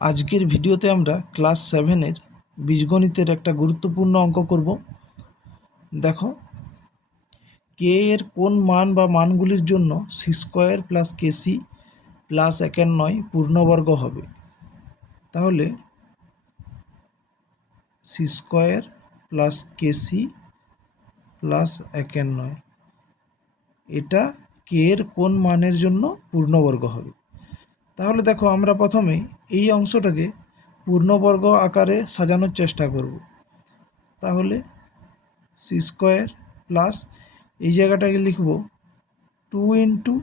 আজকের ভিডিওতে আমরা ক্লাস 7-এর বীজগণিতের একটা গুরুত্বপূর্ণ অঙ্ক করব। দেখো, কে এর কোন মান বা মানগুলির জন্য C square plus k c plus 1/9 পূর্ণবর্গ হবে। তাহলে C square plus k c plus 1/9 এটা কে এর কোন মানের জন্য পূর্ণবর্গ হবে। তাহলে দেখো, আমরা প্রথমে এই অংশটাকে পূর্ণবর্গ আকারে সাজানোর চেষ্টা করব। তাহলে সি স্কোয়ার প্লাস এই জায়গাটাকে লিখব 2 into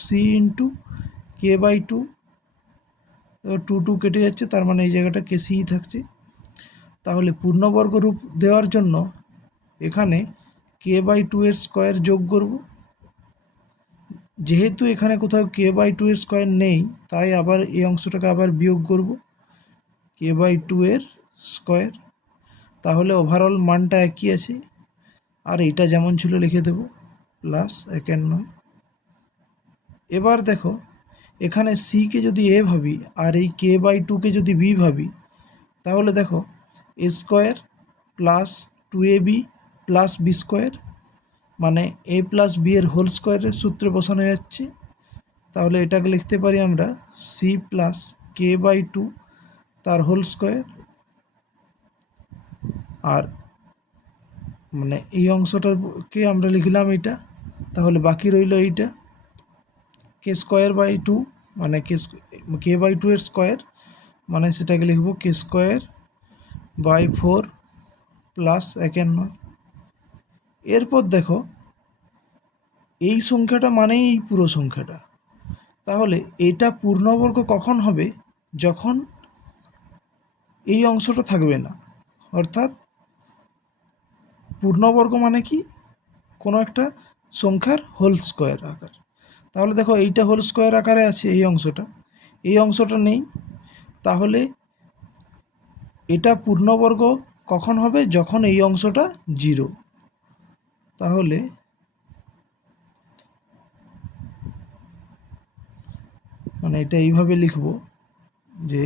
c into k by 2। তো 2 কেটে যাচ্ছে, তার মানে এই জায়গাটা কেসিই থাকছে। তাহলে পূর্ণবর্গ রূপ দেওয়ার জন্য এখানে কে বাই 2 এর স্কোয়ার যোগ করব। যেহেতু এখানে কোথাও কে বাই 2 এর স্কোয়ার নেই, তাই আবার এই অংশটাকে আবার বিয়োগ করব, কে বাই 2 এর স্কোয়ার। তাহলে ওভারঅল মানটা একই আছে, আর এইটা যেমন ছিল লিখে দেব প্লাস 1/9। এবার দেখো, এখানে সিকে যদি এ ভাবি আর এই কে বাই 2কে যদি বি ভাবি, তাহলে দেখো a square plus 2ab plus b square, মানে এ প্লাস বি এর হোল স্কোয়ারের সূত্রে বসানো যাচ্ছে। তাহলে এটাকে লিখতে পারি আমরা সি প্লাস কে বাই 2 তার হোল স্কোয়ার। আর মানে এই অংশটাকে আমরা লিখলাম এটা। তাহলে বাকি রইল এইটা কে স্কোয়ার বাই 2, মানে কে বাই 2 এর স্কোয়ার, মানে সেটাকে লিখব কে স্কোয়ার বাই 4 প্লাস 1/9। এরপর দেখো, এই সংখ্যাটা মানেই এই পুরো সংখ্যাটা। তাহলে এটা পূর্ণবর্গ কখন হবে? যখন এই অংশটা থাকবে না। অর্থাৎ পূর্ণবর্গ মানে কি? কোনো একটা সংখ্যার হোল স্কোয়ার আকার। তাহলে দেখো, এইটা হোল স্কোয়ার আকারে আছে, এই অংশটা নেই। তাহলে এটা পূর্ণবর্গ কখন হবে? যখন এই অংশটা 0। তাহলে মানে এটা এইভাবে লিখব যে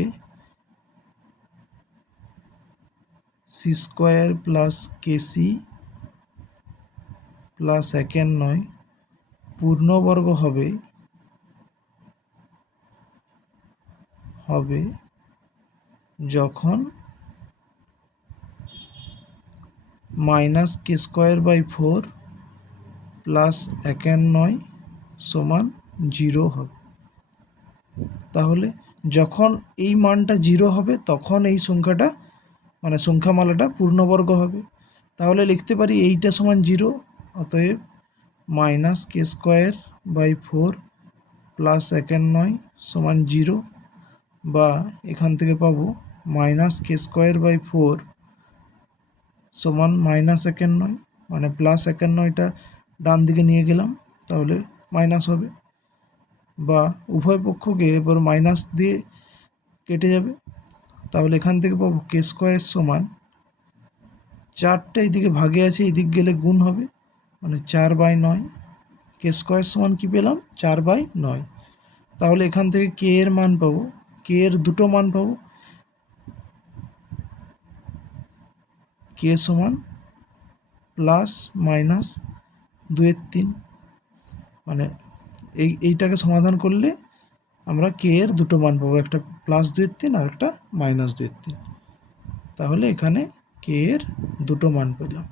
c square plus k c plus 1/9 পূর্ণবর্গ হবে যখন minus k square by 4 plus 1/9 সমান 0 হবে। তাহলে যখন এই মানটা 0 হবে, তখন এই সংখ্যাটা মানে সংখ্যামালাটা পূর্ণবর্গ হবে। তাহলে লিখতে পারি এইটা সমান 0, অতএব minus k square by 4 plus 1/9 সমান 0, বা এখান থেকে পাবো মাইনাস কে স্কোয়ার বাই 4 সমান মাইনাস 1/9, মানে প্লাস 1/9টা ডান দিকে নিয়ে গেলাম, তাহলে মাইনাস হবে। বা উভয় পক্ষকে এবার মাইনাস দিয়ে কেটে যাবে। তাহলে এখান থেকে পাবো কে স্কোয়ার সমান 4টা এইদিকে ভাগে আছে, এইদিক গেলে গুণ হবে, মানে 4/9। কে স্কোয়ার সমান কি পেলাম? 4/9। তাহলে এখান থেকে কে এর মান পাবো, কে এর দুটো মান পাবো, কে সমান প্লাস মাইনাস 2/3। মানে এইটাকে সমাধান করলে আমরা কে এর দুটো মান পাবো, একটা প্লাস 2/3 আর একটা মাইনাস 2/3। তাহলে এখানে কে এর দুটো মান পেলাম।